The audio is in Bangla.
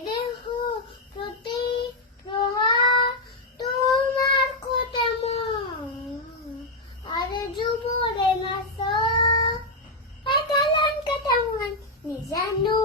দেহ প্রতি প্রহার তোমার কোটে মন আরে যুবরে নাস একালান কাটামান নিজানো